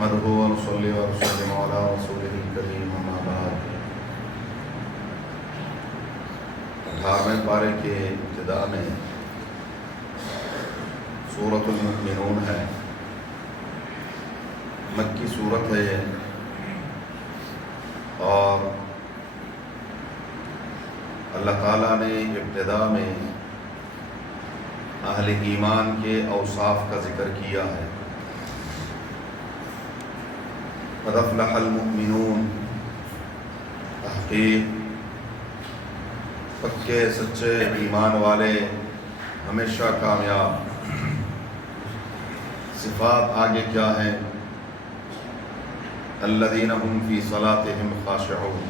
نحمده ونصلي ونسلم على رسوله الكريم اما بعد 18ویں پارے کے ابتدا میں سورۃ المؤمنون ہے، مکی سورت ہے، اور اللہ تعالیٰ نے ابتدا میں اہل ایمان کے اوصاف کا ذکر کیا ہے۔ قد افلح المؤمنون، تحقیق پکے سچے ایمان والے ہمیشہ کامیاب۔ صفات آگے کیا ہیں؟ الذین هم فی صلاتهم خاشعون،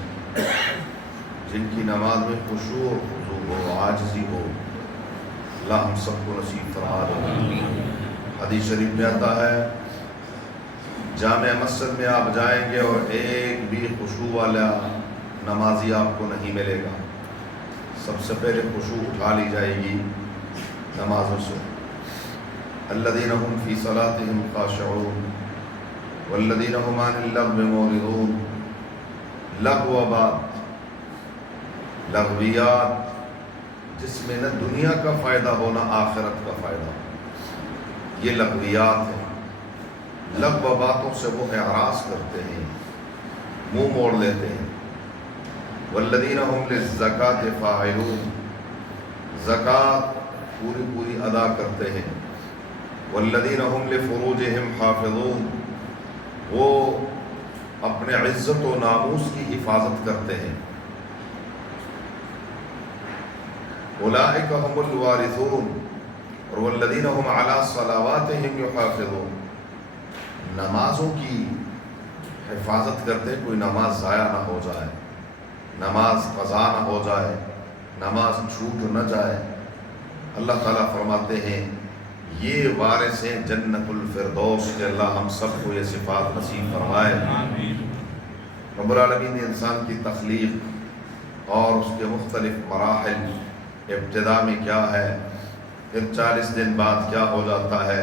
جن کی نماز میں خشوع اور خضوع ہو، عاجزی ہو۔ اللہ ہم سب کو نصیب فرما دے۔ حدیث شریف میں آتا ہے جامع مسجد میں آپ جائیں گے اور ایک بھی خشوع والا نمازی آپ کو نہیں ملے گا۔ سب سے پہلے خشوع اٹھا لی جائے گی نمازوں سے۔ الذین هم فی صلاتهم خاشعون والذین هم عن اللغو معرضون۔ لغو بات، لغویات جس میں نہ دنیا کا فائدہ ہو نہ آخرت کا فائدہ ہو، یہ لغویات ہیں۔ لغو باتوں سے وہ اعراض کرتے ہیں، منہ موڑ لیتے ہیں۔ والذین هم للزکاۃ فاعلون، زکوٰۃ پوری ادا کرتے ہیں۔ والذین هم لفروجهم حافظون، وہ اپنے عزت و ناموس کی حفاظت کرتے ہیں۔ اولئک هم الوارثون، اور والذین هم علی صلواتهم یحافظون، نمازوں کی حفاظت کرتے ہیں، کوئی نماز ضائع نہ ہو جائے، نماز قضا نہ ہو جائے، نماز چھوٹ نہ جائے۔ اللہ تعالیٰ فرماتے ہیں یہ وارث ہیں جنت الفردوس کے۔ اللہ ہم سب کو یہ صفات نصیب فرمائے۔ رب العالمین نے انسان کی تخلیق اور اس کے مختلف مراحل، ابتدا میں کیا ہے، پھر 40 دن بعد کیا ہو جاتا ہے،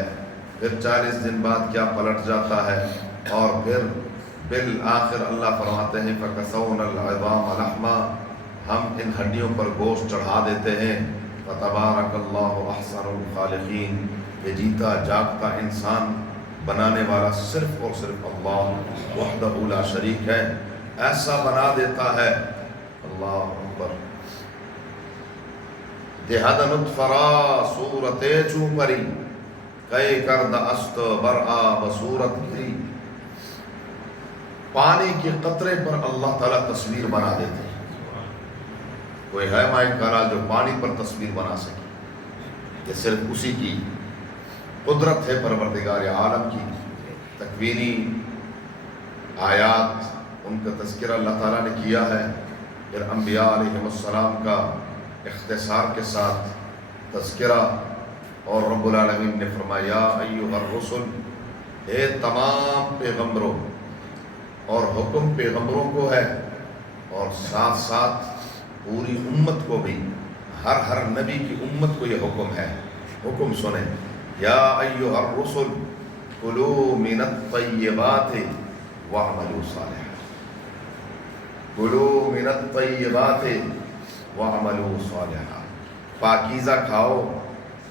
پھر 40 دن بعد کیا پلٹ جاتا ہے، اور پھر بالآخر اللہ فرماتے ہیں فَكَسَوْنَا الْعِظَامَ لَحْمًا، ہم ان ہڈیوں پر گوشت چڑھا دیتے ہیں۔ فَتَبَارَكَ اللَّهُ أَحْسَنُ الْخَالِقِينَ، یہ جیتا جاگتا انسان بنانے والا صرف اور صرف اللہ وحدہ لا شریک ہے، ایسا بنا دیتا ہے۔ اللہ اکبر۔ دہد نطفرا صورت چوپری، کئی کرد است برآ بصورت گری۔ پانی کے قطرے پر اللہ تعالیٰ تصویر بنا دیتے ہیں۔ کوئی ہے مائک کارا جو پانی پر تصویر بنا سکے؟ یہ صرف اسی کی قدرت ہے، پروردگار عالم کی تکوینی آیات، ان کا تذکرہ اللہ تعالیٰ نے کیا ہے۔ پھر انبیاء علیہ السلام کا اختصار کے ساتھ تذکرہ، اور رب العالمین نے فرمایا ایھا الرسل، اے تمام پیغمبروں، اور حکم پیغمبروں کو ہے اور ساتھ ساتھ پوری امت کو بھی، ہر نبی کی امت کو یہ حکم ہے۔ حکم سنیں، یا ایھا الرسل کلوا من الطیبات واعملوا صالحا، کلوا من الطیبات واعملوا صالحا، پاکیزہ کھاؤ،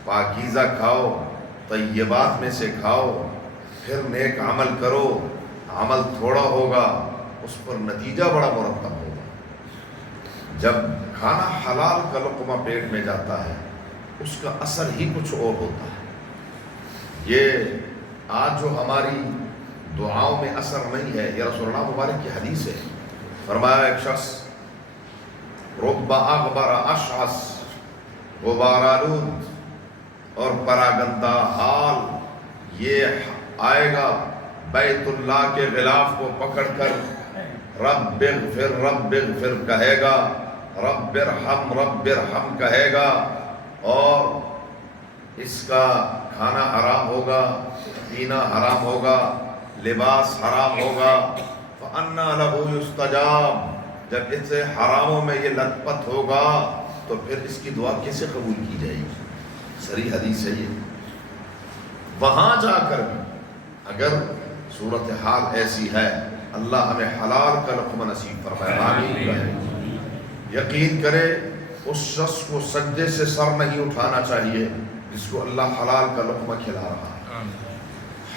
پاکیزہ کھاؤ، طیبات میں سے کھاؤ، پھر نیک عمل کرو۔ عمل تھوڑا ہوگا، اس پر نتیجہ بڑا مرتب ہوگا۔ جب کھانا حلال کا لقمہ پیٹ میں جاتا ہے، اس کا اثر ہی کچھ اور ہوتا ہے۔ یہ آج جو ہماری دعاؤں میں اثر نہیں ہے، یہ رسول اللہ مبارک کی حدیث ہے۔ فرمایا ایک شخص رب اغبر اشعث غبارآلود، اور پراگندہ حال یہ آئے گا بیت اللہ کے غلاف کو پکڑ کر رب اغفر رب اغفر کہے گا، رب ارحم کہے گا، اور اس کا کھانا حرام ہوگا، پینا حرام ہوگا، لباس حرام ہوگا۔ فَأَنَّىٰ لَهُ يُسْتَجَابُ، جب اس سے حراموں میں یہ لت پت ہوگا تو پھر اس کی دعا کیسے قبول کی جائے گی؟ صریح حدیث ہے یہ۔ وہاں جا کر بھی اگر صورتحال ایسی ہے. اللہ ہمیں حلال کا لقمہ نصیب فرمائے. آمین. یقین کرے اس شخص کو سجدے سے سر نہیں اٹھانا چاہیے جس کو اللہ حلال کا لقمہ کھلا رہا ہے.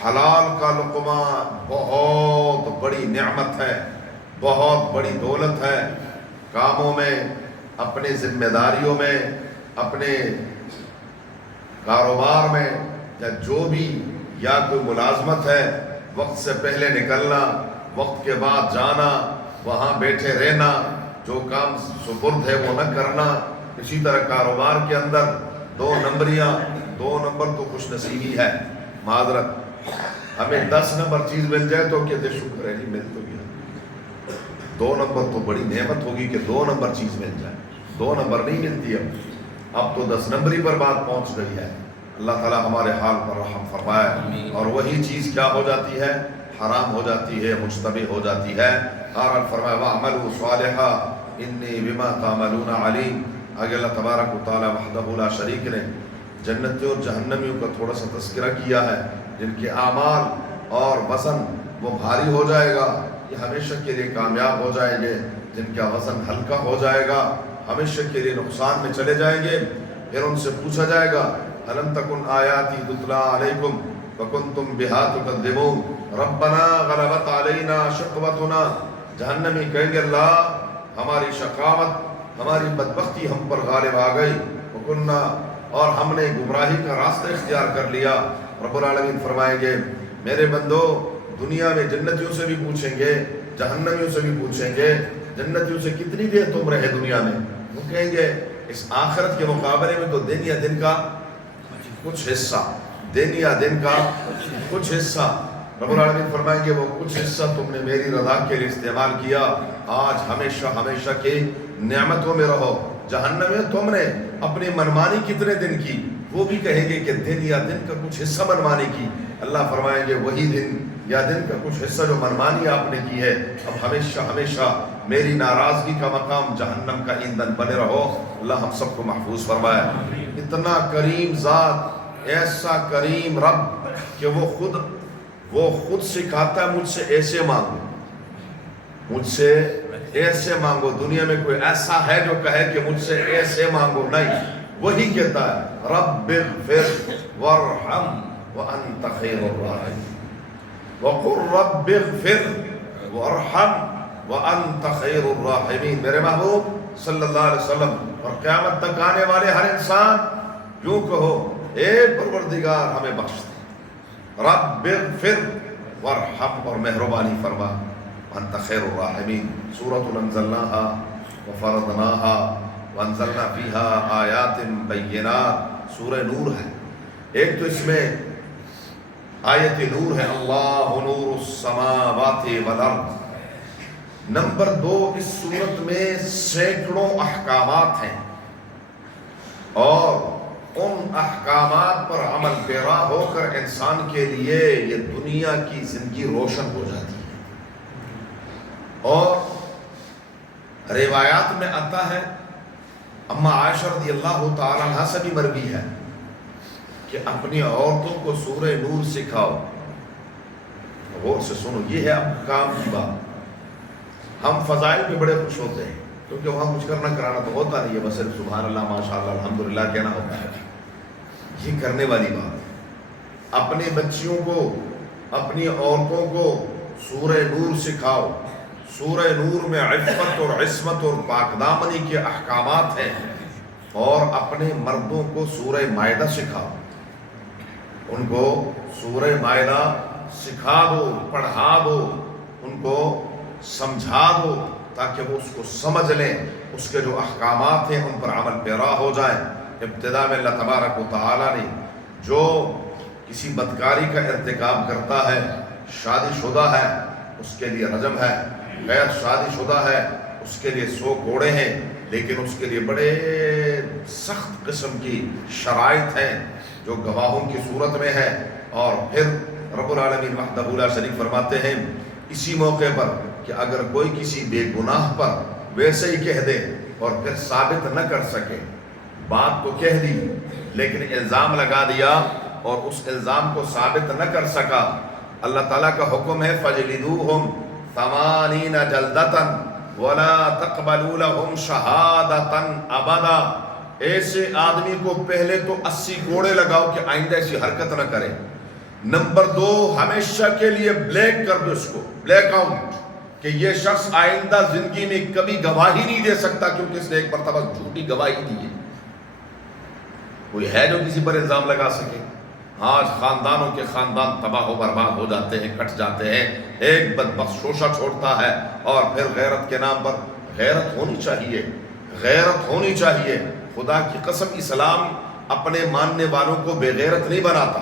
حلال کا لقمہ بہت بڑی نعمت ہے، بہت بڑی دولت ہے. کاموں میں، اپنے ذمہ داریوں میں، اپنے کاروبار میں، یا جو بھی، یا کوئی ملازمت ہے، وقت سے پہلے نکلنا، وقت کے بعد جانا، وہاں بیٹھے رہنا، جو کام سپرد ہے وہ نہ کرنا. اسی طرح کاروبار کے اندر 2 نمبر تو خوش نصیبی ہے. معذرت، ہمیں 10 نمبر چیز مل جائے تو کہتے شکر ہے نہیں مل تو گیا. 2 نمبر تو بڑی نعمت ہوگی کہ 2 نمبر چیز مل جائے. 2 نمبر نہیں ملتی اب تو 10 نمبری پر بات پہنچ گئی ہے. اللہ تعالیٰ ہمارے حال پر رحم فرمائے. اور وہی چیز کیا ہو جاتی ہے؟ حرام ہو جاتی ہے، مشتبہ ہو جاتی ہے. اور فرمایا وَعْمَلُوا صَالِحًا إِنِّي بِمَا تَعْمَلُونَ عَلِيمٌ. آگے اللہ تبارک و تعالیٰ وحدہ لا شریک نے جنتیوں اور جہنمیوں کا تھوڑا سا تذکرہ کیا ہے. جن کے اعمال اور وزن وہ بھاری ہو جائے گا، یہ ہمیشہ کے لیے کامیاب ہو جائیں گے. جن کا وزن ہلکا ہو جائے گا ہمیشہ کے لیے نقصان میں چلے جائیں گے. پھر ان سے پوچھا جائے گا أَلَمْ تَكُنْ آيَاتِي تُتْلَىٰ عَلَيْكُمْ فَكُنْتُمْ بِهَا تُكَذِّبُونَ رَبَّنَا غَلَبَتْ عَلَيْنَا شَقْوَتُنَا. جہنمی کہیں گے اللہ ہماری شقاوت، ہماری بدبختی ہم پر غالب آ گئی. وَكُنَّا، اور ہم نے گمراہی کا راستہ اختیار کر لیا. رب العالمین فرمائیں گے میرے بندو دنیا میں جنتیوں سے بھی پوچھیں گے، جہنمیوں سے بھی پوچھیں گے جنتیوں سے کتنی دیر تم رہے دنیا میں. وہ کہیں گے اس آخرت کے مقابلے میں تو دن یا دن کا کچھ حصہ، دن یا دن کا کچھ حصہ. رب العالمین فرمائیں گے وہ کچھ حصہ تم نے میری رضا کے لیے استعمال کیا، آج ہمیشہ ہمیشہ کی نعمتوں میں رہو. جہنم میں تم نے اپنی منمانی کتنے دن کی، وہ بھی کہیں گے کہ دن یا دن کا کچھ حصہ منمانی کی. اللہ فرمائیں گے وہی دن یا دن کا کچھ حصہ جو منمانی آپ نے کی ہے، اب ہمیشہ ہمیشہ میری ناراضگی کا مقام جہنم کا ایندھن بنے رہو. اللہ ہم سب کو محفوظ فرمائے. اتنا کریم ذات، ایسا کریم رب کہ وہ خود سکھاتا ہے مجھ سے ایسے مانگو، مجھ سے ایسے مانگو. دنیا میں کوئی ایسا ہے جو کہے کہ مجھ سے ایسے مانگو؟ نہیں. وہی کہتا ہے رب اغفر وارحم وانت خیر الراحمین. وقل رب اغفر وارحم وانت خیر الراحمین. میرے محبوب صلی اللہ علیہ وسلم اور قیامت تک آنے والے ہر انسان یوں کہو اے پروردگار ہمیں بخش دے، رب اغفر وارحم، اور مہربانی فرما، وانت خیر الراحمین. سورۃ انزلناها وفرضناها وانزلنا فیها آیات بینات. سورہ نور ہے. ایک تو اس میں آیت نور ہے، اللہ نور السماوات والارض. نمبر 2، اس سورت میں سینکڑوں احکامات ہیں اور ان احکامات پر عمل پیرا ہو کر انسان کے لیے یہ دنیا کی زندگی روشن ہو جاتی ہے. اور روایات میں آتا ہے، اما عائشہ رضی اللہ تعالی عنہ سے بھی مروی ہے کہ اپنی عورتوں کو سورہ نور سکھاؤ. غور سے سنو، یہ ہے اب کام کی بات. ہم فضائل میں بڑے خوش ہوتے ہیں کیونکہ وہاں کچھ کرنا کرانا تو ہوتا نہیں ہے، بس صرف سبحان اللہ ماشاءاللہ الحمدللہ کہنا ہوتا ہے. یہ کرنے والی بات ہے. اپنی بچیوں کو، اپنی عورتوں کو سورہ نور سکھاؤ. سورہ نور میں عفت اور عصمت اور پاکدامنی کے احکامات ہیں. اور اپنے مردوں کو سورہ مائدہ سکھاؤ، ان کو سورہ مائدہ سکھا دو، پڑھا دو، ان کو سمجھا دو تاکہ وہ اس کو سمجھ لیں، اس کے جو احکامات ہیں ان پر عمل پیرا ہو جائیں. ابتدا میں اللہ تبارک و تعالیٰ نے جو کسی بدکاری کا ارتکاب کرتا ہے، شادی شدہ ہے اس کے لیے رجم ہے، غیر شادی شدہ ہے اس کے لیے 100 کوڑے ہیں، لیکن اس کے لیے بڑے سخت قسم کی شرائط ہیں جو گواہوں کی صورت میں ہے. اور پھر رب العالمین وحدہ لا شریک فرماتے ہیں اسی موقع پر کہ اگر کوئی کسی بے گناہ پر ویسے ہی کہہ دے اور پھر ثابت نہ کر سکے، بات تو کہہ دی لیکن الزام لگا دیا اور اس الزام کو ثابت نہ کر سکا، اللہ تعالیٰ کا حکم ہے فَجْلِدُوهُمْ 80 جَلْدَةً وَلَا تَقْبَلُوا لَهُمْ شَهَادَةً أَبَدًا، ایسے آدمی کو پہلے تو 80 کوڑے لگاؤ کہ آئندہ ایسی حرکت نہ کرے۔ نمبر 2، ہمیشہ کے لیے بلیک کر دو اس کو، بلیک آؤٹ، کہ یہ شخص آئندہ زندگی میں کبھی گواہی نہیں دے سکتا کیونکہ اس نے ایک مرتبہ جھوٹی گواہی دی ہے۔ کوئی ہے جو کسی پر الزام لگا سکے؟ آج خاندانوں کے خاندان تباہ و برباد ہو جاتے ہیں، کٹ جاتے ہیں، ایک بدبخت شوشہ چھوڑتا ہے اور پھر غیرت کے نام پر غیرت ہونی چاہیے، غیرت ہونی چاہیے۔ خدا کی قسم اسلام اپنے ماننے والوں کو بے غیرت نہیں بناتا۔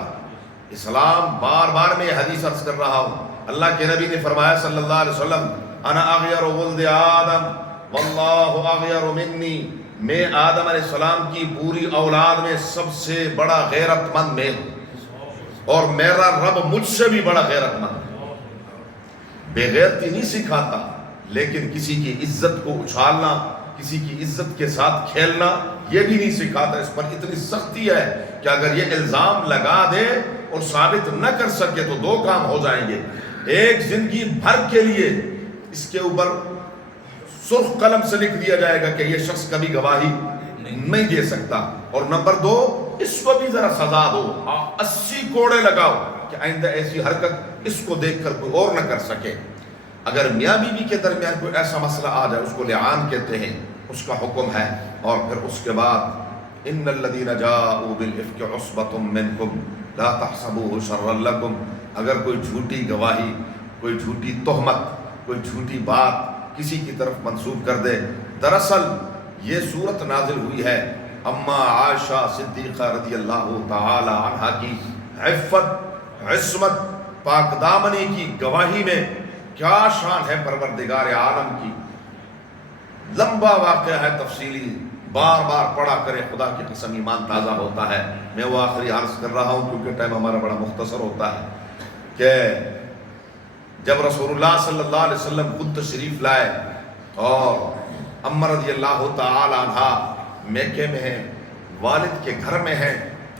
اسلام بار بار میں یہ حدیث عرض کر رہا ہوں، اللہ کے نبی نے فرمایا صلی اللہ علیہ وسلم انا اغیر ولد آدم واللہ اغیر منی، میں آدم علیہ السلام کی پوری اولاد میں سب سے بڑا غیرت مند میں ہوں اور میرا رب مجھ سے بھی بڑا غیرت مند ہے۔ بے غیرتی نہیں سکھاتا، لیکن کسی کی عزت کو اچھالنا، کسی کی عزت کے ساتھ کھیلنا یہ بھی نہیں سکھاتا۔ اس پر اتنی سختی ہے کہ اگر یہ الزام لگا دے اور ثابت نہ کر سکے تو 2 کام ہو جائیں گے۔ ایک، زندگی بھر کے لیے اس کے اوپر سرخ قلم سے لکھ دیا جائے گا کہ یہ شخص کبھی گواہی نہیں دے سکتا، اور نمبر 2، اس کو بھی ذرا سزا دو، 80 کوڑے لگاؤ کہ آئندہ ایسی حرکت اس کو دیکھ کر کوئی اور نہ کر سکے۔ اگر میاں بیوی کے درمیان کوئی ایسا مسئلہ آ جائے، اس کو لعان کہتے ہیں، اس کا حکم ہے، اور پھر اس کے بعد ان الذین جاءوا بالافک عصبۃ منکم لا تحسبوه شرا لکم، اگر کوئی جھوٹی گواہی، کوئی جھوٹی تہمت، کوئی جھوٹی بات کسی کی طرف منسوب کر دے، دراصل یہ صورت نازل ہوئی ہے اما عائشہ صدیقہ رضی اللہ تعالی عنہا کی عفت، عصمت، پاک دامنی کی گواہی میں کیا شان ہے پروردگار عالم کی۔ لمبا واقعہ ہے، تفصیلی، بار بار پڑھا کریں، خدا کی قسم ایمان تازہ ہوتا ہے۔ میں وہ آخری عرض کر رہا ہوں کیونکہ ٹائم ہمارا بڑا مختصر ہوتا ہے کہ جب رسول اللہ صلی اللہ علیہ وسلم خود تشریف لائے اور امہ رضی اللہ تعالی عنہا میکے میں ہیں، والد کے گھر میں ہیں،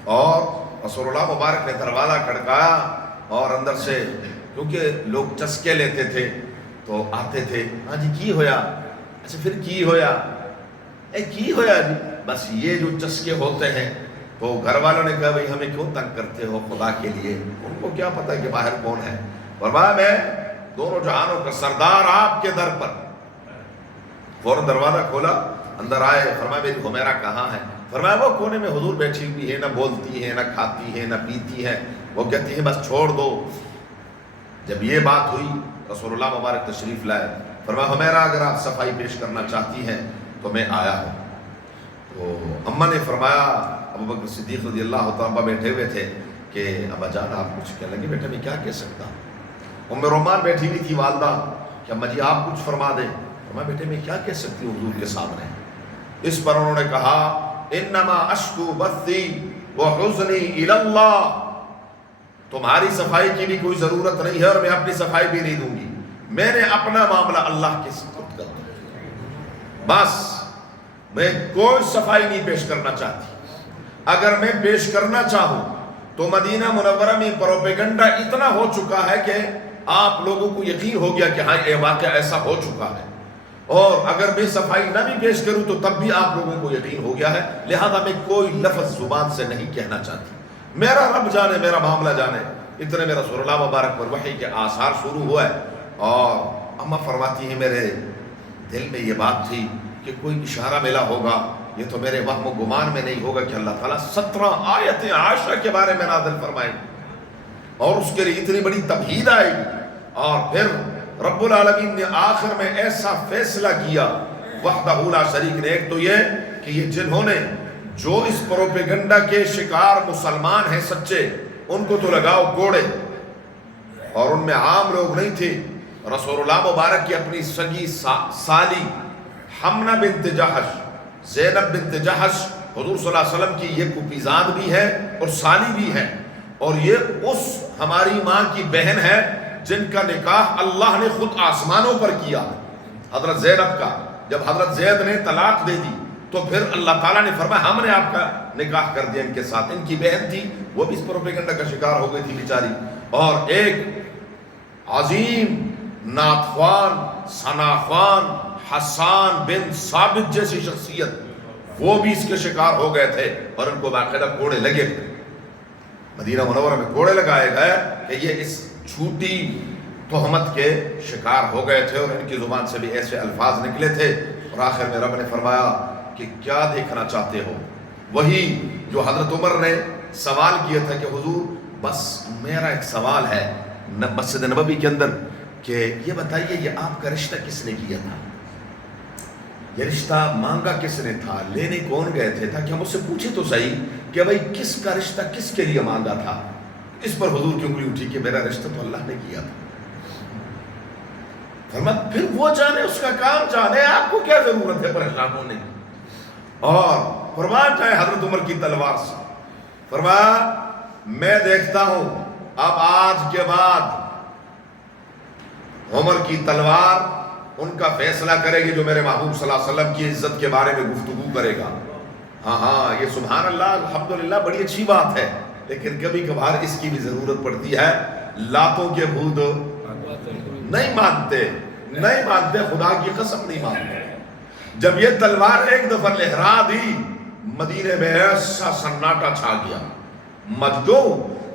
اور رسول اللہ مبارک نے دروازہ کھڑکایا اور اندر سے، کیونکہ لوگ چسکے لیتے تھے تو آتے تھے، ہاں جی کی ہویا، اچھا پھر کی ہویا، کی ہویا جی، بس یہ جو چسکے ہوتے ہیں۔ تو گھر والوں نے کہا بھئی ہمیں کیوں تنگ کرتے ہو خدا کے لیے، ان کو کیا پتہ کہ باہر کون ہے۔ فرمایا میں دونوں جہانوں کا سردار آپ کے در پر۔ فوراً دروازہ کھولا، اندر آئے، فرمایا میری حمیرہ کہاں ہے؟ فرمایا وہ کونے میں حضور بیٹھی ہوئی ہے، نہ بولتی ہے، نہ کھاتی ہے، نہ پیتی ہے، وہ کہتی ہے بس چھوڑ دو۔ جب یہ بات ہوئی رسول اللہ مبارک تشریف لائے، فرمایا حمیرہ اگر آپ صفائی پیش کرنا چاہتی ہیں تو میں آیا ہوں۔ تو اماں نے فرمایا، ابو بکر صدیق رضی اللہ تعالیٰ بیٹھے ہوئے تھے کہ ابا جان آپ کچھ کہنے لگے، بیٹا میں کیا کہہ سکتا ہوں؟ ام رومان بیٹھی ہوئی تھی والدہ کہ اماں جی آپ کچھ فرما دیں۔ فرمایا بیٹے میں کیا کہہ سکتی ہوں حضور کے سامنے؟ اس پر انہوں نے کہا انما اشکو بثی وحزنی الی اللہ، تمہاری صفائی کی بھی کوئی ضرورت نہیں ہے اور میں اپنی صفائی بھی نہیں دوں گی، میں نے اپنا معاملہ اللہ کے سپرد کر دیا، بس میں کوئی صفائی نہیں پیش کرنا چاہتی۔ اگر میں پیش کرنا چاہوں تو مدینہ منورہ میں پروپیگنڈا اتنا ہو چکا ہے کہ آپ لوگوں کو یقین ہو گیا کہ ہاں یہ واقعہ ایسا ہو چکا ہے، اور اگر میں صفائی نہ بھی پیش کروں تو تب بھی آپ لوگوں کو یقین ہو گیا ہے، لہذا میں کوئی لفظ زبان سے نہیں کہنا چاہتی، میرا رب جانے، میرا معاملہ جانے۔ اتنے میں رسول اللہ مبارک پر وحی کے آثار شروع ہوئے، اور اماں فرماتی ہیں میرے دل میں یہ بات تھی کہ کوئی اشارہ ملا ہوگا، یہ تو میرے وہم و گمان میں نہیں ہوگا کہ اللہ تعالیٰ 17 آیتیں عائشہ کے بارے میں نازل فرمائیں اور اس کے لیے اتنی بڑی تمہید آئے گی، اور پھر رب العالمین نے آخر میں ایسا فیصلہ کیا وحدہ لا شریک نے۔ ایک تو یہ کہ یہ جنہوں نے جو اس پروپیگنڈا کے شکار مسلمان ہیں سچے، ان کو تو لگاؤ کوڑے، اور ان میں عام لوگ نہیں تھے۔ رسول اللہ مبارک کی اپنی سگی سالی حمنہ بنت جحش، زینب بنت جحش حضور صلی اللہ علیہ وسلم کی یہ پھوپھیزاد بھی ہے اور سالی بھی ہے، اور یہ اس ہماری ماں کی بہن ہے جن کا نکاح اللہ نے خود آسمانوں پر کیا۔ حضرت زینب کا جب حضرت زید نے طلاق دے دی تو پھر اللہ تعالیٰ نے فرمایا ہم نے آپ کا نکاح کر دیا ان کے ساتھ۔ ان کی بہن تھی، وہ بھی اس پروپیگنڈا کا شکار ہو گئی تھی بیچاری۔ اور ایک عظیم نعت خوان، ثنا خوان، حسان بن ثابت جیسی شخصیت، وہ بھی اس کے شکار ہو گئے تھے اور ان کو باقاعدہ کوڑے لگے تھے، مدینہ منورہ میں کوڑے لگائے گئے کہ یہ اس جھوٹی تہمت کے شکار ہو گئے تھے، اور ان کی زبان سے بھی ایسے الفاظ نکلے تھے، اور آخر میں رب نے فرمایا کہ کیا دیکھنا چاہتے ہو؟ وہی جو حضرت عمر نے سوال کیا تھا کہ حضور بس میرا ایک سوال ہے مسجد نبوی کے اندر، کہ یہ بتائیے یہ آپ کا رشتہ کس نے کیا تھا؟ یہ رشتہ مانگا کس نے تھا؟ لینے کون گئے تھے؟ تاکہ ہم اس سے پوچھیں تو صحیح کہ بھائی کس کا رشتہ کس کے لیے مانگا تھا؟ اس پر حضور کی انگلی اٹھی کہ میرا رشتہ تو اللہ نے کیا تھا۔ فرمایا پھر وہ جانے، اس کا کام جانے، آپ کو کیا ضرورت ہے پریشان ہونے کی؟ اور فرمایا چاہے حضرت عمر کی تلوار سے، فرمایا میں دیکھتا ہوں اب آج کے بعد عمر کی تلوار ان کا فیصلہ کرے گی جو میرے محبوب صلی اللہ علیہ وسلم کی عزت کے بارے میں گفتگو کرے گا۔ ہاں یہ سبحان اللہ الحمدللہ بڑی اچھی بات ہے، لیکن کبھی کبھار اس کی بھی ضرورت پڑتی ہے۔ لاتوں کے بت نہیں مانتے، خدا کی قسم نہیں مانتے۔ جب یہ تلوار ایک دفعہ لہرا دی، مدینے میں ایسا سناٹا چھا گیا، مجدو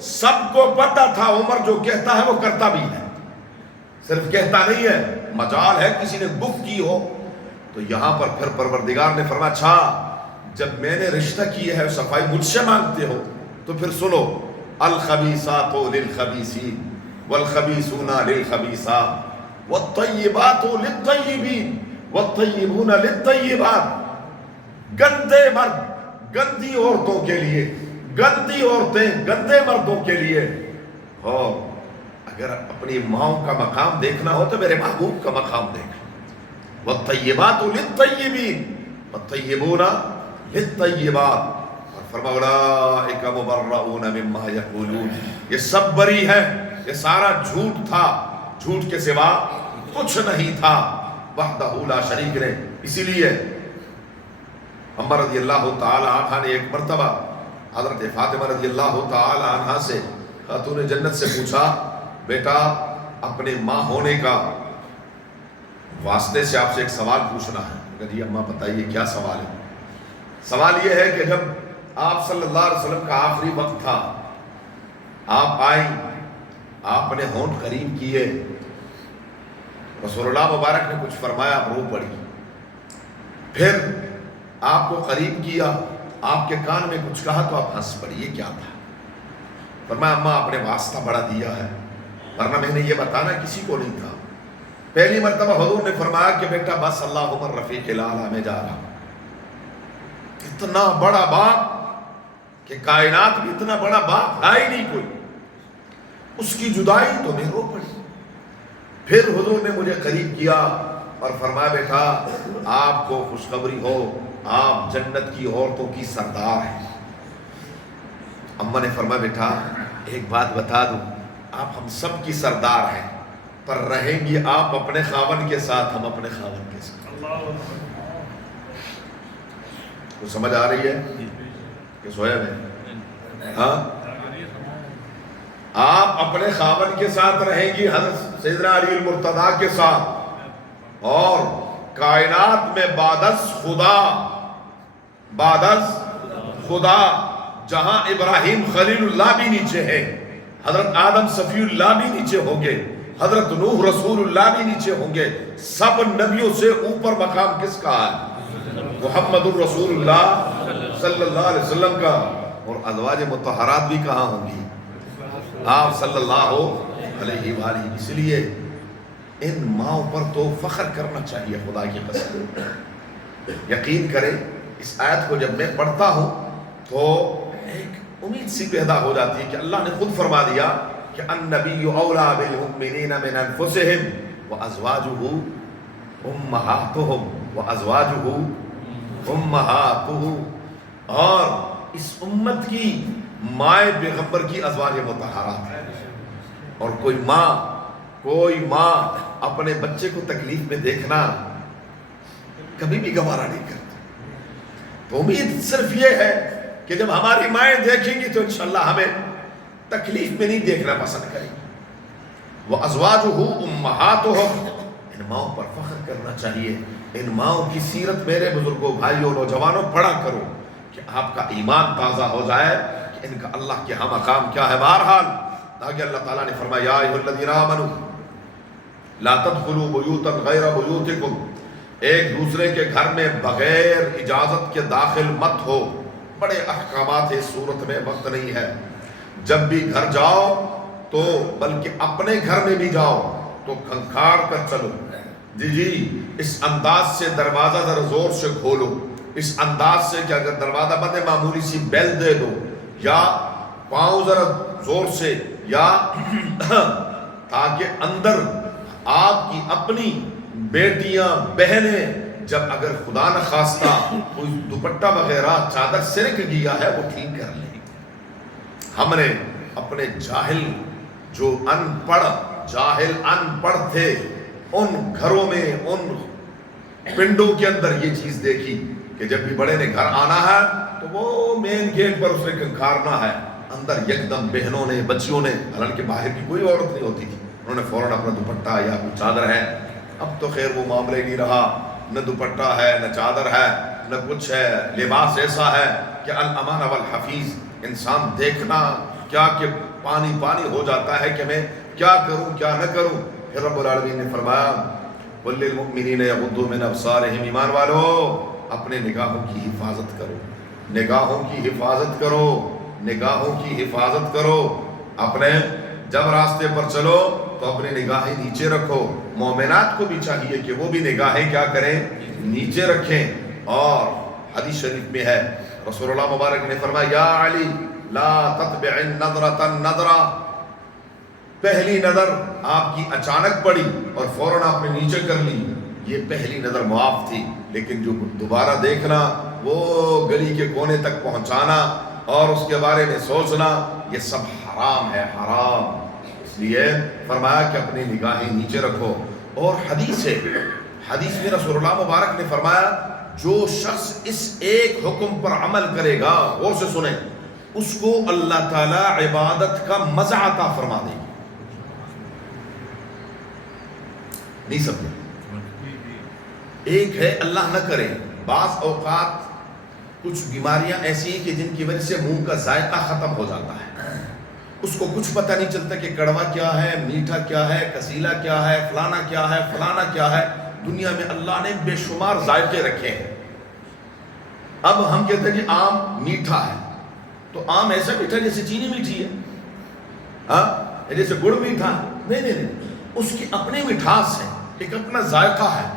سب کو پتا تھا عمر جو کہتا ہے وہ کرتا بھی ہے، صرف کہتا نہیں ہے، مجال ہے کسی نے گفت کی ہو۔ تو یہاں پر پھر پروردگار نے فرمایا اچھا جب میں نے رشتہ کیا ہے صفائی مجھ سے مانگتے ہو تو پھر سنو، الخبیثات للخبیثین والخبیثون للخبیثات والطیبات للطیبین والطیبون للطیبات۔ گندے مرد گندی عورتوں کے لیے، گندی عورتیں گندے مردوں کے لیے، اور اگر اپنی ماؤں کا مقام دیکھنا ہو تو میرے محبوب کا مقام دیکھنا۔ والطیبات للطیبین والطیبون للطیبات، اور فرمایا اولئک مبرؤون مما یقولون، یہ سب بری ہے، یہ سارا جھوٹ تھا، جھوٹ کے سوا کچھ نہیں تھا، وحدہ لا شریک نے۔ اسی لیے عمر رضی اللہ تعالی عنہ نے ایک مرتبہ حضرت فاطمہ رضی اللہ تعالی عنہ سے خاتون جنت سے پوچھا بیٹا اپنے ماں ہونے کا واسطے سے آپ سے ایک سوال پوچھنا ہے۔ اگر یہ اماں بتائیے کیا سوال ہے؟ سوال یہ ہے کہ جب آپ صلی اللہ علیہ وسلم کا آخری وقت تھا، آپ آئیں، آپ نے ہونٹ قریب کیے، رسول اللہ مبارک نے کچھ فرمایا، آپ رو پڑی، پھر آپ کو قریب کیا، آپ کے کان میں کچھ کہا تو آپ ہنس پڑی، یہ کیا تھا؟ فرمایا اماں آپ نے واسطہ بڑا دیا ہے، ورنہ میں نے یہ بتانا کسی کو نہیں تھا۔ پہلی مرتبہ حضور نے فرمایا کہ بیٹا بس اللہ عمر رفیق الاعلیٰ میں جا رہا، اتنا بڑا باپ کہ کائنات میں اتنا بڑا باپ ہے ہی نہیں کوئی، اس کی جدائی تو میں رو پڑی۔ پھر حضور نے مجھے قریب کیا اور فرمایا بیٹا آپ کو خوشخبری ہو، آپ جنت کی عورتوں کی سردار ہیں۔ اماں نے فرمایا بیٹا ایک بات بتا دوں، آپ ہم سب کی سردار ہیں، پر رہیں گی آپ اپنے خاوند کے ساتھ، ہم اپنے خاوند کے ساتھ۔ تو سمجھ آ رہی ہے کہ سویا نہیں؟ ہاں آپ اپنے خاوند کے ساتھ رہیں گی، حضرت سیدنا علی المرتضیٰ کے ساتھ، اور کائنات میں بعد از خدا جہاں ابراہیم خلیل اللہ بھی نیچے ہے، حضرت آدم صفی اللہ بھی نیچے ہوں گے، حضرت نوح رسول اللہ بھی نیچے ہوں گے، سب نبیوں سے اوپر مقام کس کا ہے؟ محمد الرسول اللہ صلی اللہ علیہ وسلم کا۔ اور ازواج مطہرات بھی کہاں ہوں گی؟ آپ صلی اللہ علیہ وآلہ۔ اس لیے ان ماؤں پر تو فخر کرنا چاہیے، خدا کی قسم۔ یقین کریں اس آیت کو جب میں پڑھتا ہوں تو ایک امید سی پیدا ہو جاتی ہے کہ اللہ نے خود فرما دیا کہ النبی اولیٰ بالمؤمنین من انفسہم وازواجہ امہاتہم وازواجہ امہاتہ، اور اس امت کی مائے پیغمبر کی ازواج مطہرات ہے۔ اور کوئی ماں اپنے بچے کو تکلیف میں دیکھنا کبھی بھی گوارا نہیں کرتی۔ تو امید صرف یہ ہے کہ جب ہماری مائیں دیکھیں گی تو انشاءاللہ ہمیں تکلیف میں نہیں دیکھنا پسند کریں گی۔ وَأَزْوَاجُهُ أُمَّهَاتُهُمْ، ان ماؤں پر فخر کرنا چاہیے. ان ماؤں کی سیرت میرے بزرگوں، بھائیوں، نوجوانوں پڑھا کرو کہ آپ کا ایمان تازہ ہو جائے کہ ان کا اللہ کے ہاں مقام کیا ہے. بہرحال آگے اللہ تعالیٰ نے فرمایا یا ایھا الذین آمنوا لا تدخلوا بیوتا غیر بیوتکم، ایک دوسرے کے گھر میں بغیر اجازت کے داخل مت ہو. بڑے احکامات اس صورت میں، وقت نہیں ہے. جب بھی گھر جاؤ تو بلکہ اپنے گھر میں بھی جاؤ تو کھنکھاڑ کر چلو. جی اس انداز سے دروازہ ذرا زور سے کھولو، اس انداز سے کہ اگر دروازہ بند ہے معمولی سی بیل دے دو، یا پاؤں ذرا زور سے، یا تاکہ اندر آپ کی اپنی بیٹیاں، بہنیں جب اگر خدا نخواستہ کوئی دوپٹہ وغیرہ چادر سرک گیا ہے وہ ٹھیک کر لیں. ہم نے اپنے جاہل جو جاہل ان پڑھ تھے ان گھروں میں، ان پنڈوں کے اندر یہ چیز دیکھی کہ جب بھی بڑے نے گھر آنا ہے تو وہ مین گیٹ پر اس نے کنکھارنا ہے. اندر یکدم بہنوں نے، بچیوں نے، حالانکہ باہر کی کوئی عورت نہیں ہوتی تھی، انہوں نے فوراً اپنا دوپٹہ یا کوئی چادر ہے. اب تو خیر وہ معاملہ نہیں رہا، نہ دوپٹہ ہے، نہ چادر ہے، نہ کچھ ہے. لباس ایسا ہے کہ الامان والحفیظ، انسان دیکھنا کیا کہ پانی ہو جاتا ہے کہ میں کیا کروں کیا نہ کروں. پھر رب العالمین نے فرمایا قل للمؤمنین یغضوا من ابصارہم، ایمان والو اپنے نگاہوں کی حفاظت کرو، نگاہوں کی حفاظت کرو، نگاہوں کی حفاظت کرو. اپنے جب راستے پر چلو تو اپنی نگاہیں نیچے رکھو. مومنات کو بھی چاہیے کہ وہ بھی نگاہیں کیا کریں، نیچے رکھیں. اور حدیث شریف میں ہے رسول اللہ مبارک نے فرمایا یا علی لا تتبع النظرۃ النظرہ، پہلی نظر آپ کی اچانک پڑی اور فوراً آپ نے نیچے کر لی، یہ پہلی نظر معاف تھی. لیکن جو دوبارہ دیکھنا، وہ گلی کے کونے تک پہنچانا اور اس کے بارے میں سوچنا، یہ سب حرام ہے، حرام. اس لیے فرمایا کہ اپنی نگاہیں نیچے رکھو. اور حدیث میں رسول اللہ مبارک نے فرمایا جو شخص اس ایک حکم پر عمل کرے گا، غور سے سنیں، اس کو اللہ تعالیٰ عبادت کا مزہ عطا فرما دے گی. نہیں سمجھے؟ ایک ہے اللہ نہ کرے، بعض اوقات کچھ بیماریاں ایسی ہیں کہ جن کی وجہ سے منہ کا ذائقہ ختم ہو جاتا ہے، اس کو کچھ پتہ نہیں چلتا کہ کڑوا کیا ہے، میٹھا کیا ہے، کسیلا کیا ہے، فلانا کیا ہے، فلانا کیا ہے. دنیا میں اللہ نے بے شمار ذائقے رکھے ہیں. اب ہم کہتے ہیں جی آم میٹھا ہے، تو آم ایسا میٹھا جیسے چینی میٹھی ہے، ہاں جیسے گڑ میٹھا. نہیں، اس کی اپنی مٹھاس ہے، ایک اپنا ذائقہ ہے.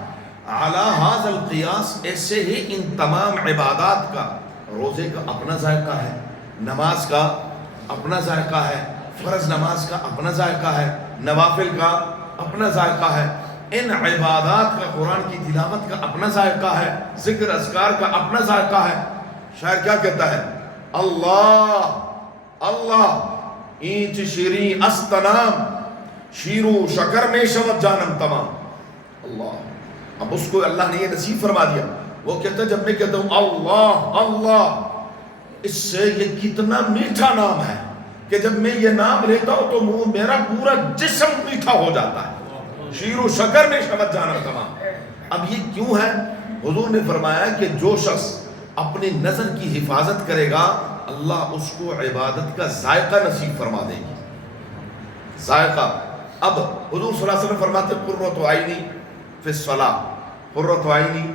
اعلیٰ ھذا القیاس، ایسے ہی ان تمام عبادات کا، روزے کا اپنا ذائقہ ہے، نماز کا اپنا ذائقہ ہے، فرض نماز کا اپنا ذائقہ ہے، نوافل کا اپنا ذائقہ ہے. ان عبادات کا، قرآن کی تلاوت کا اپنا ذائقہ ہے، ذکر اذکار کا اپنا ذائقہ ہے. شاعر کیا کہتا ہے؟ اللہ اللہ اینچ شیریں استنام، شیرو شکر میں شود جانم تمام. اللہ، اب اس کو اللہ نے یہ نصیب فرما دیا. وہ کہتا ہے جب میں کہتا ہوں اللہ اللہ، اس سے یہ کتنا میٹھا نام ہے کہ جب میں یہ نام لیتا ہوں تو میرا پورا جسم میٹھا ہو جاتا ہے. شیر و شکر میں شبت جانا تمام. اب یہ کیوں ہے؟ حضور نے فرمایا کہ جو شخص اپنی نظر کی حفاظت کرے گا اللہ اس کو عبادت کا ذائقہ نصیب فرما دے گی. ذائقہ. اب حضور صلی اللہ علیہ وسلم فرماتے قرۃ عینی فی الصلاۃ، قرۃ عینی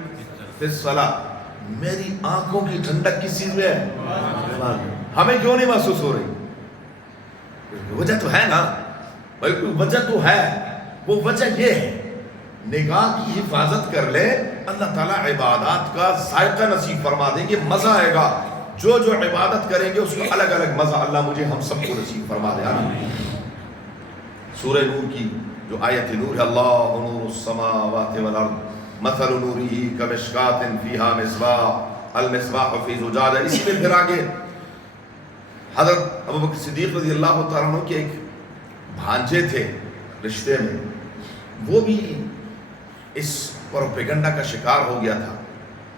فی الصلاۃ، میری آنکھوں کی ٹھنڈک کس چیز میں ہے؟ ہمیں کیوں نہیں محسوس ہو رہی؟ وجہ تو ہے نا بھائی، کوئی وجہ تو ہے. وہ وجہ یہ ہے نگاہ کی حفاظت کر لے، اللہ تعالیٰ عبادات کا ذائقہ نصیب فرما دیں گے، مزہ آئے گا. جو عبادت کریں گے اس کا الگ الگ مزہ اللہ مجھے ہم سب کو نصیب فرما دے. سورہ نور کی جو آیت نور ہے، اللہ نور السماوات والارض مثل نورہ کمشکاۃ فیہا مصباح المصباح فی زجاجہ. اسی میں پھر آگے حضرت ابوبکر صدیق رضی اللہ تعالیٰ عنہ کے ایک بھانجے تھے رشتے میں، وہ بھی اس پروپیگنڈا کا شکار ہو گیا تھا.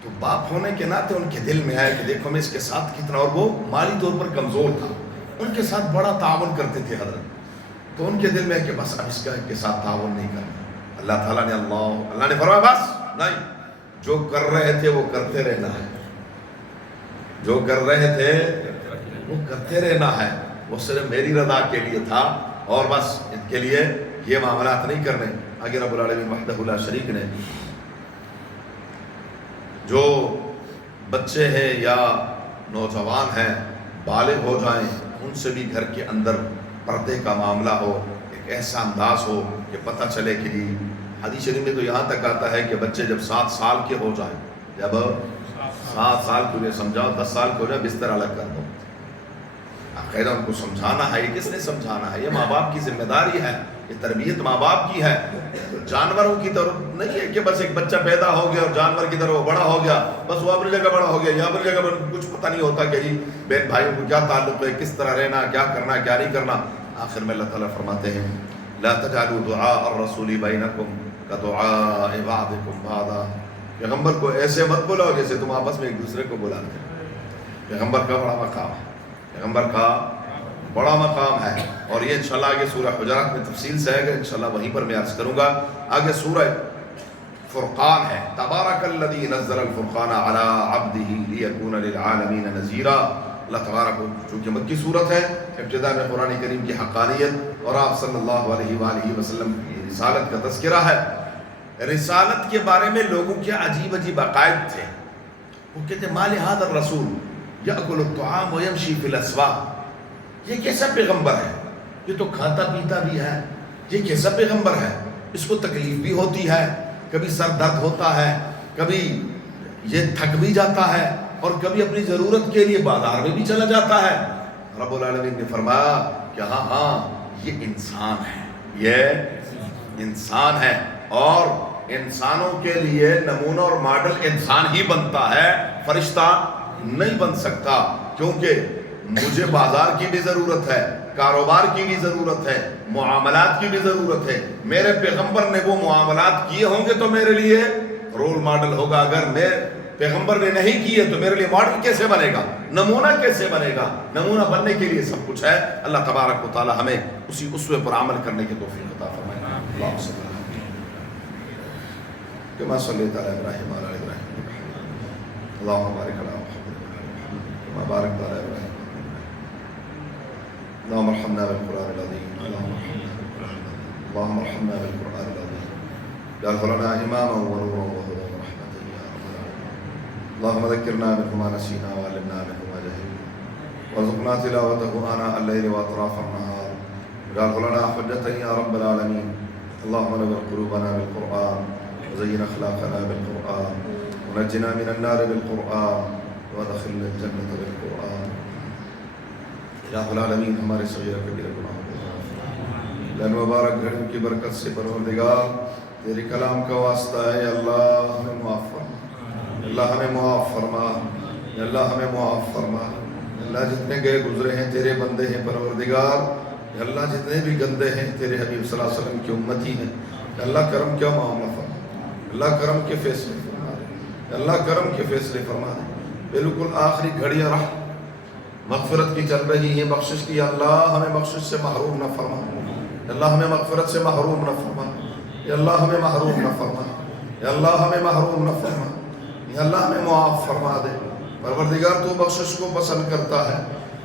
تو باپ ہونے کے ناطے ان کے دل میں آیا کہ دیکھو میں اس کے ساتھ کتنا، اور وہ مالی طور پر کمزور تھا، ان کے ساتھ بڑا تعاون کرتے تھے حضرت. تو ان کے دل میں ہے کہ بس اب اس کے ساتھ تعاون نہیں کرنا. اللہ تعالیٰ نے اللہ نے فرمایا بس نہیں، جو کر رہے تھے وہ کرتے رہنا ہے، جو کر رہے تھے وہ کرتے رہنا ہے. وہ صرف میری رضا کے لیے تھا اور بس ان کے لیے یہ معاملات نہیں کرنے. آگے رب العالمین وحدہ لا شریک نے جو بچے ہیں یا نوجوان ہیں بالغ ہو جائیں، ان سے بھی گھر کے اندر پردے کا معاملہ ہو، ایک ایسا انداز ہو کہ پتہ چلے کہ جی حدیث شریف میں تو یہاں تک آتا ہے کہ بچے جب 7 سال کے ہو جائیں، جب 7 سال کے سمجھاؤ 10 سال کے ہو جائے بستر الگ کر دو. باقاعدہ ان کو سمجھانا ہے. یہ کس نے سمجھانا ہے؟ یہ ماں باپ کی ذمہ داری ہے، یہ تربیت ماں باپ کی ہے. جانوروں کی طرح نہیں ہے کہ بس ایک بچہ پیدا ہو گیا اور جانور کی طرح وہ بڑا ہو گیا، بس وہ اپنی جگہ بڑا ہو گیا، یہ اپنی جگہ کچھ پتہ نہیں ہوتا کہ جی بہن بھائیوں کو کیا تعلق ہے، کس طرح رہنا، کیا کرنا کیا نہیں کرنا. آخر میں اللہ تعالیٰ فرماتے ہیں لا تجعلوا دعاء الرسول بینکم کدعاء بعضکم بعضا. پیغمبر کو ایسے مت بلاؤ جیسے تم آپس میں ایک دوسرے کو بلاتے ہیں. پیغمبر کا بڑا مقام ہے، پیغمبر کا بڑا مقام ہے. اور یہ انشاءاللہ آگے سورہ حجرات میں تفصیل سے ہے گا، انشاءاللہ وہیں پر میں عرض کروں گا. آگے سورہ فرقان ہے. تبارک الذی نزل الفرقان علی عبدہ لیکون للعالمین نذیرا. اللہ تبارک چونکہ مکی صورت ہے، ابتدا میں قرآن کریم کی حقانیت اور آپ صلی اللہ علیہ وآلہ وسلم کی رسالت کا تذکرہ ہے. رسالت کے بارے میں لوگوں کے عجیب عجیب عقائد تھے. وہ کہتے ما لہذا الرسول یأکل الطعام ویمشی فی الاسواق. یہ کیسا پیغمبر ہے؟ یہ تو کھاتا پیتا بھی ہے. یہ کیسا پیغمبر ہے؟ اس کو تکلیف بھی ہوتی ہے، کبھی سر درد ہوتا ہے، کبھی یہ تھک بھی جاتا ہے، اور کبھی اپنی ضرورت کے لیے بازار میں بھی چلا جاتا ہے. رب العالمین نے فرمایا کہ ہاں یہ انسان ہے، یہ انسان ہے، اور انسانوں کے لیے نمونہ اور ماڈل انسان ہی بنتا ہے، فرشتہ نہیں بن سکتا. کیونکہ مجھے بازار کی بھی ضرورت ہے، کاروبار کی بھی ضرورت ہے، معاملات کی بھی ضرورت ہے. میرے پیغمبر نے وہ معاملات کیے ہوں گے تو میرے لیے رول ماڈل ہوگا. اگر میں پیغمبر نے نہیں کیے تو میرے لیے ماڈل کیسے بنے گا، نمونہ کیسے بنے گا؟ نمونہ بننے کے لیے سب کچھ ہے. اللہ تبارک و تعالی ہمیں اسی اسوے پر عمل کرنے کی توفیق عطا فرمائے. اللہم صلی اللہ کما صلیت علی ابراہیم وعلی آل ابراہیم اللہم بارک علی محمد کما بارکت علی ابراہیم. اللہم ارحمنا بالقرآن العظیم، اللہم ارحمنا بالقرآن العظیم واجعلہ لنا اماما ونورا وہدی ورحمة یا رب العالمین. اللہم ذکرنا منہ ما نسینا وعلمنا منہ ما جہلنا وارزقنا تلاوته آناء الليل واطراف النهار واجعله لنا حجة یا رب العالمین. اللہم نور قلوبنا بالقرآن وزین اخلاقنا بالقرآن ونجنا من النار بالقرآن وادخلنا الجنة بالقرآن. یا رب العالمین ہمارے صغیر کبیر گناہوں کو معاف فرما. لن مبارک گھڑیوں کی برکت سے پروردگار تیری کلام کا واسطہ ہے. یا اللہ ہمیں معاف فرما، اللہ ہمیں معاف فرما، اللہ ہمیں معاف فرما. اللہ جتنے گئے گزرے ہیں تیرے بندے ہیں پروردگار. اللہ جتنے بھی گندے ہیں تیرے حبیب صلی اللہ علیہ وسلم کی امتی ہیں. اللہ کرم کیا معاملہ فرما، اللہ کرم کے فیصلے فرما دے، اللہ کرم کے فیصلے فرما دے. بالکل آخری گھڑیاں رہ مغفرت کی چل رہی ہیں، بخشش کی. اللہ ہمیں بخشش سے محروم نہ فرما، اللہ ہمیں مغفرت سے محروم نہ فرما. یا اللہ ہمیں محروم نہ فرما، یا اللہ ہمیں محروم نہ فرما، یا اللہ ہمیں معاف فرما دے. پروردگار تو بخشش کو پسند کرتا ہے،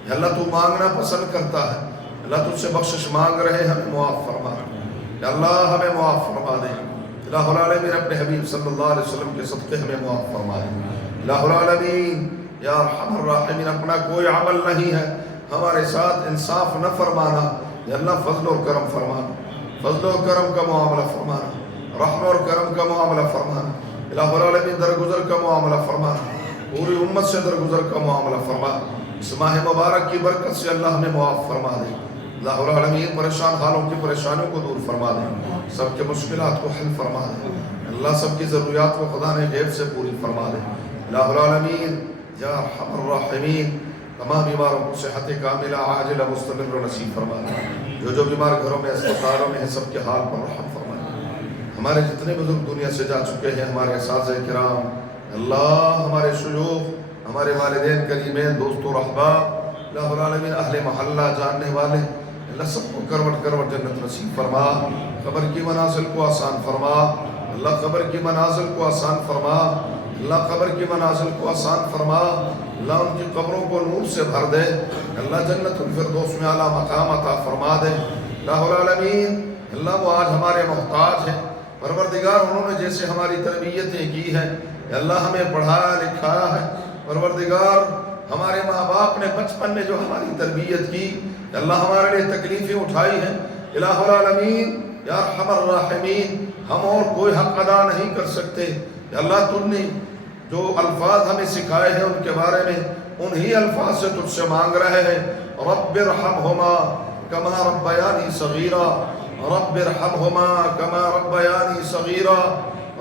یا اللہ تو مانگنا پسند کرتا ہے. اللہ تجھ سے بخشش مانگ رہے، ہمیں معاف فرما. یا اللہ ہمیں معاف فرما دے. الہ العالمین اپنے حبیب صلی اللہ علیہ وسلم کے صدقے ہمیں معاف فرما دے. الہ العالمین یا ارحم الراحمین اپنا کوئی عمل نہیں ہے ہمارے ساتھ انصاف نہ فرمانا. یا اللہ فضل و کرم فرمانا، فضل و کرم کا معاملہ فرمانا، رحم اور کرم کا معاملہ فرمانا. الہ العالمین درگزر کا معاملہ فرمانا، پوری امت سے درگزر کا معاملہ فرما. اس ماہ مبارک کی برکت سے اللہ ہمیں معاف فرما دے. الہ العالمین پریشان حالوں کی پریشانیوں کو دور فرما دے، سب کے مشکلات کو حل فرما دے. اللہ سب کی ضروریات کو خدا نے غیب سے پوری فرما دے. الہ العالمین یا ارحم الراحمین تمام بیماروں کو صحت کاملہ عاجلہ مستمر و نصیب فرما دے. جو بیمار گھروں میں اسپتالوں میں ہیں سب کے حال پر رحم فرما دے. ہمارے جتنے بزرگ دنیا سے جا چکے ہیں، ہمارے اساتذہ کرام، اللہ ہمارے شیوخ، ہمارے والدین قریبین، دوست و رحباب، الہ العالمین اہل محلہ جاننے والے، اللہ سب کو کروٹ کروٹ جنت نصیب فرما، قبر کی منازل کو آسان فرما، اللہ قبر کی منازل کو آسان فرما، اللہ قبر کی منازل کو آسان فرما، اللہ ان کی قبروں کو نور سے بھر دے، اللہ جنت الفردوس میں اعلیٰ مقام عطا فرما دے، اللہ العالمین۔ اللہ وہ آج ہمارے محتاج ہیں، پروردگار انہوں نے جیسے ہماری تربیتیں کی ہیں، اللہ ہمیں پڑھایا لکھایا ہے، پروردگار ہمارے ماں باپ نے بچپن میں جو ہماری تربیت کی، اللہ ہمارے لیے تکلیفیں اٹھائی ہیں، الہ العالمین یا ارحم الراحمین، ہم اور کوئی حق ادا نہیں کر سکتے، اللہ تم نے جو الفاظ ہمیں سکھائے ہیں ان کے بارے میں انہی الفاظ سے تجھ سے مانگ رہے ہیں، رب ارحمہما کما ربیانی صغیرا، رب ارحمہما کما ربیانی صغیرا،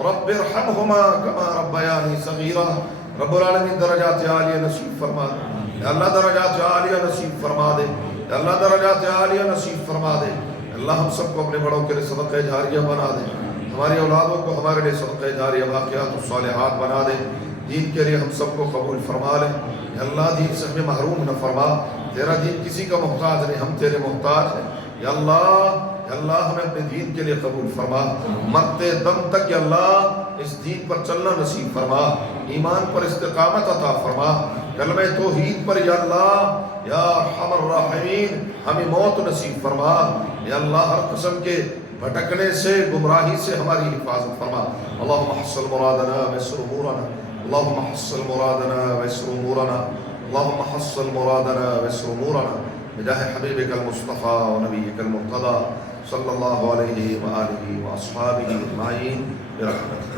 رب ارحمہما کما ربیانی صغیرا۔ رب العالمین درجات عالیہ نصیب فرما دے، یا اللہ درجات عالیہ نصیب فرما دے، یا اللہ درجات عالیہ نصیب فرما دے، اللہ ہم سب کو اپنے بڑوں کے لیے صدقہ جاریہ بنا دے، ہماری اولادوں کو ہمارے لیے صدقہ جاریہ باقیات الصالحات بنا دے، دین کے لیے ہم سب کو قبول فرما لے، یا اللہ دین سے ہمیں محروم نہ فرما، تیرا دین کسی کا محتاج نہیں، ہم تیرے محتاج ہیں، یا اللہ ہمیں اپنے دین کے لیے قبول فرما، مرتے دم تک یا اللہ اس دین پر چلنا نصیب فرما، ایمان پر استقامت عطا فرما، کلمہ توحید پر یا اللہ یا ارحم الراحمین ہمیں موت نصیب فرما، یا اللہ ہر قسم کے بھٹکنے سے گمراہی سے ہماری حفاظت فرما، اللہم حصل مرادنا ویسر امورنا، اللہم حصل مرادنا ویسر امورنا، اللہم حصل مرادنا ویسر امورنا، بجاہ حبیبک المصطفیٰ و نبیک المرتضی صلی اللہ علیہ وآلہ وآصحابہ اجمعین برحمتک۔